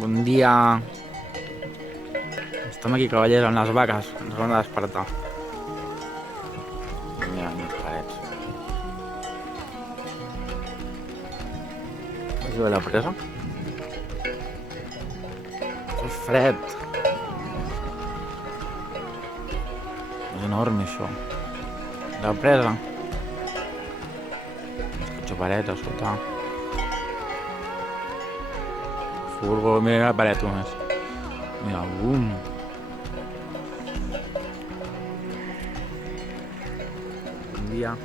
Bon dia. Estem aquí, cavallers, amb les vaques. Ens vam despertar. Mira, les parets. Has vist la presa? És fred. És enorme, això. La presa. Escucho parets a sota. Furgo, mira la paret només. Mira, bum. Bon dia.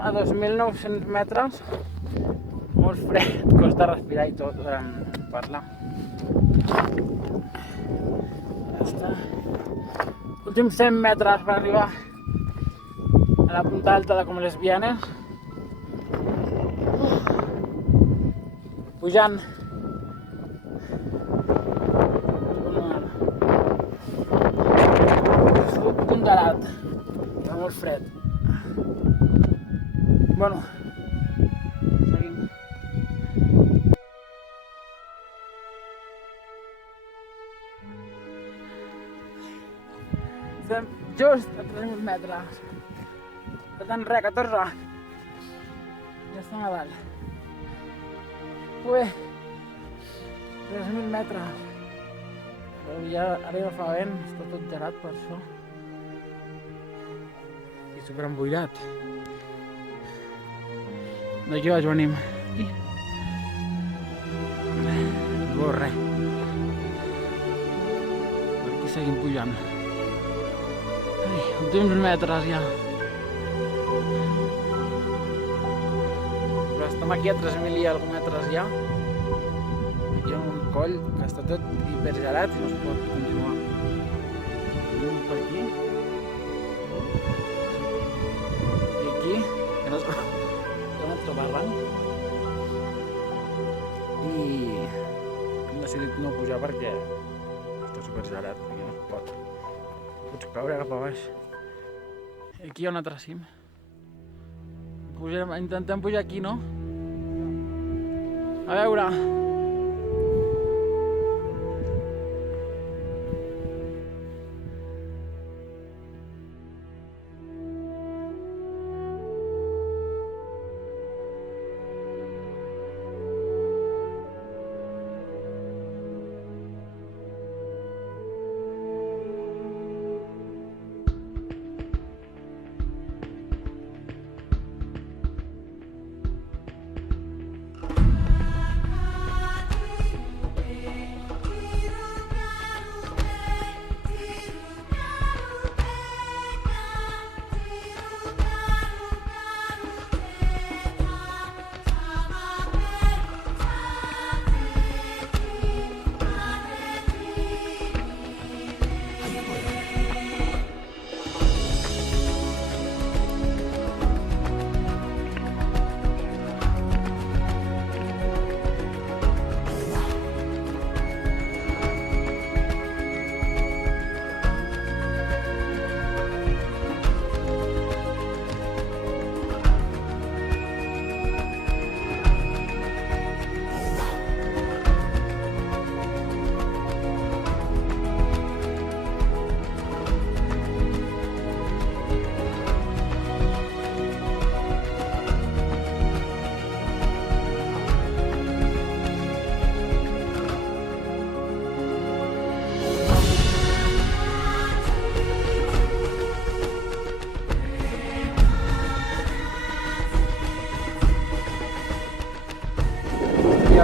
a 2.900 metres, molt fred, costa respirar i tot, parlar. Ja està. Últims 100 metres per arribar a la punta alta de Com les Vianes. Pujant. Estic congelat, fa molt fred. Bueno, seguim. Estem just a 3.000 metres. Per tant, res, 14. Ja estem a dalt. Ui, 3.000 metres. Però ja, ara ja fa vent, està tot gelat per això. I superembullat. D'aquí baix venim. Aquí. No veu res. Per aquí seguim pujant. Ai, últims metres ja. Però estem aquí a 3.000 i alguns metres ja. Aquí hi ha un coll que està tot hipergelat i no es pot continuar. Anem per aquí. I aquí, que no es pot... un altre barranc. I hem decidit no pujar perquè està supergelat, aquí no es pot. Pots caure cap a baix. I aquí hi ha un altre cim. Intentem pujar aquí, no? A veure.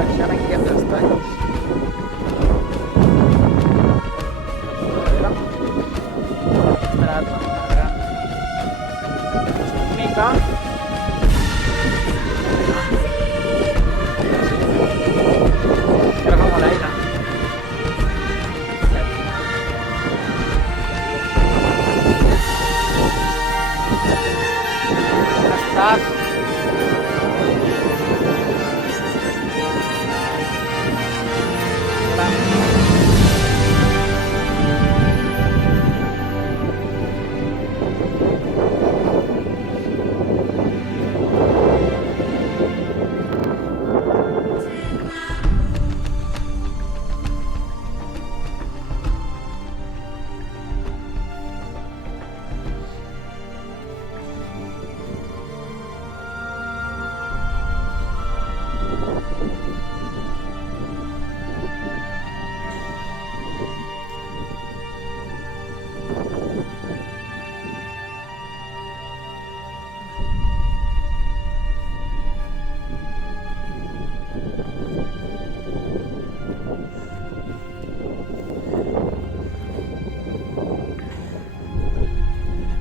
baixant aquí entre els talls. Esperat, mica. Ara fa molt aire. Estàs.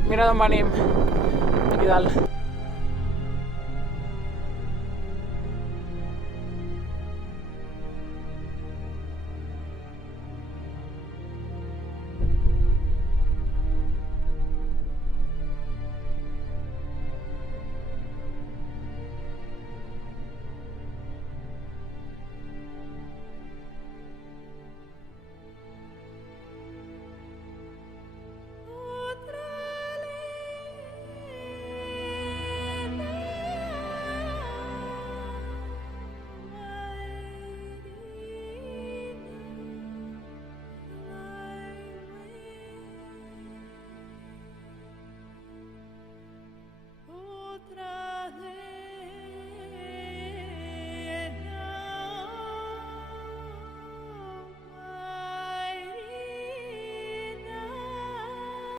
Mira d'on venim, aquí dalt.